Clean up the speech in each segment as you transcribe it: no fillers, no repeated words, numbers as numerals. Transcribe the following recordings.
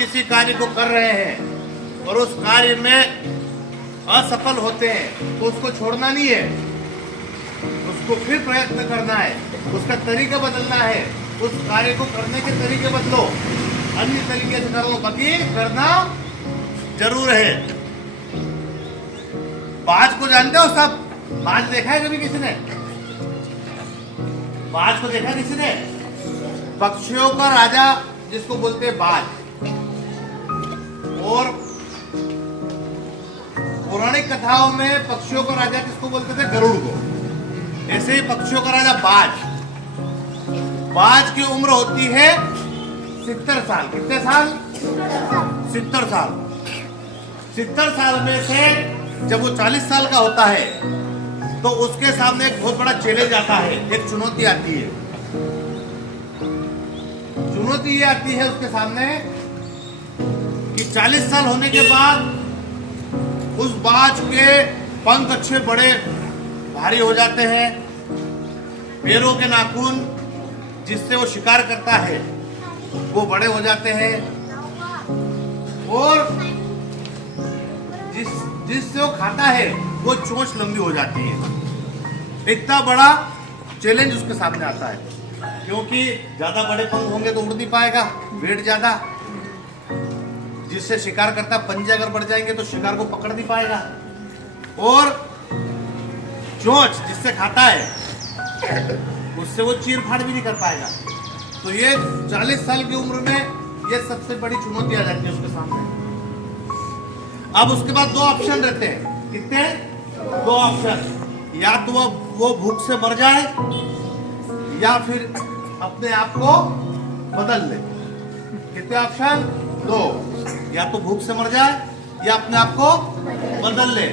किसी कार्य को कर रहे हैं और उस कार्य में असफल होते हैं तो उसको छोड़ना नहीं है, उसको फिर प्रयत्न करना है, उसका तरीका बदलना है। उस कार्य को करने के तरीके बदलो, अन्य तरीके से करो, बाकी करना जरूर है। बाज को जानते हो सब? बाज देखा है कभी किसी ने? बाज को देखा किसी ने? पक्षियों का राजा जिसको बोलते हैं बाज, और पौराणिक कथाओं में पक्षियों का राजा किसको बोलते थे? गरुड़ को। ऐसे ही पक्षियों का राजा बाज। बाज की उम्र होती है 70 साल। कितने साल? 70 साल। 70 साल में से जब वो 40 साल का होता है तो उसके सामने एक बहुत बड़ा चैलेंज आता है, एक चुनौती आती है। चुनौती ये आती है उसके सामने कि 40 साल होने के बाद उस बाज के पंख अच्छे बड़े भारी हो जाते हैं, पैरों के नाखून जिससे वो शिकार करता है वो बड़े हो जाते हैं, और जिससे वो खाता है वो चोंच लंबी हो जाती है। इतना बड़ा चैलेंज उसके सामने आता है, क्योंकि ज्यादा बड़े पंख होंगे तो उड़ नहीं पाएगा, वेट ज्यादा, जिससे शिकार करता पंजे अगर बढ़ जाएंगे तो शिकार को पकड़ नहीं पाएगा, और चोंच जिससे खाता है उससे वो चीर फाड़ भी नहीं कर पाएगा। तो ये 40 साल की उम्र में ये सबसे बड़ी चुनौती आ जाती है उसके सामने। अब उसके बाद दो ऑप्शन रहते हैं। कितने? दो ऑप्शन, या तो वो भूख से मर जाए या फिर अपने आप को बदल ले। कितने ऑप्शन? दो, या तो भूख से मर जाए या अपने आप को बदल ले।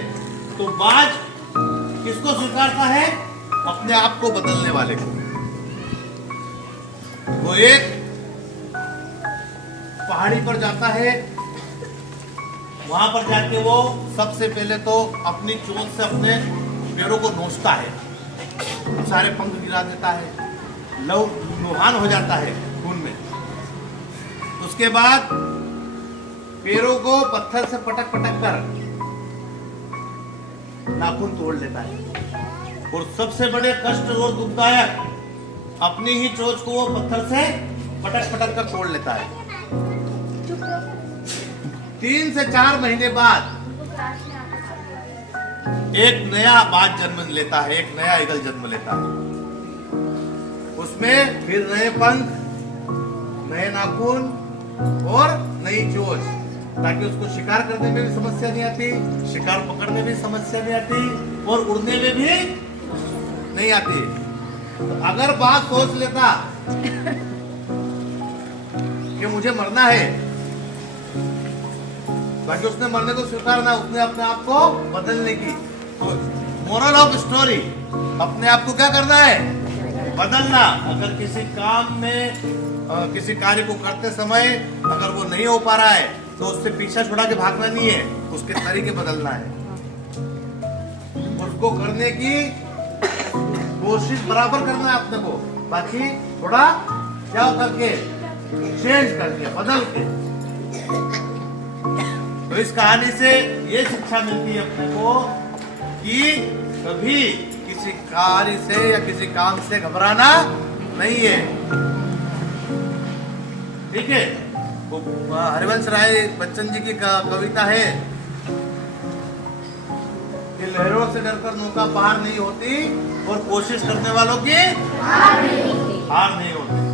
तो बाज किसको स्वीकारता है? अपने आप को बदलने वाले को। वो एक पहाड़ी पर जाता है, वहां पर जाके वो सबसे पहले तो अपनी चोंच से अपने पैरों को नोचता है, सारे पंख गिरा देता है, लहूलुहान हो जाता है खून में। उसके बाद पैरों को पत्थर से पटक पटक कर नाखून तोड़ लेता है, और सबसे बड़े कष्ट और दुखदायक अपनी ही चोंच को वो पत्थर से पटक पटक कर तोड़ लेता है। 3 से 4 महीने बाद एक नया बाज जन्म लेता है, एक नया ईगल जन्म लेता है। उसमें फिर नए पंख, नए नाखून और नई चोंच, ताकि उसको शिकार करने में भी समस्या नहीं आती, शिकार पकड़ने में भी समस्या नहीं आती, और उड़ने में भी नहीं आती। तो अगर बात सोच लेता कि मुझे मरना है, बाकी उसने मरने को स्वीकारना, उसने अपने आप को बदलने की। तो मोरल ऑफ स्टोरी, अपने आप को क्या करना है? बदलना। अगर किसी काम में किसी कार्य को करते समय अगर वो नहीं हो पा रहा है तो उससे पीछा छुड़ा के भागना नहीं है, उसके तरीके बदलना है, उसको करने की कोशिश बराबर करना है अपने को, बाकी थोड़ा क्या करके चेंज करके, बदल के। तो इस कहानी से ये शिक्षा मिलती है अपने को कि कभी किसी कार्य से या किसी काम से घबराना नहीं है। ठीक है? वो हरिवंश राय बच्चन जी की कविता है कि लहरों से डरकर नौका पार नहीं होती और कोशिश करने वालों की हार नहीं होती।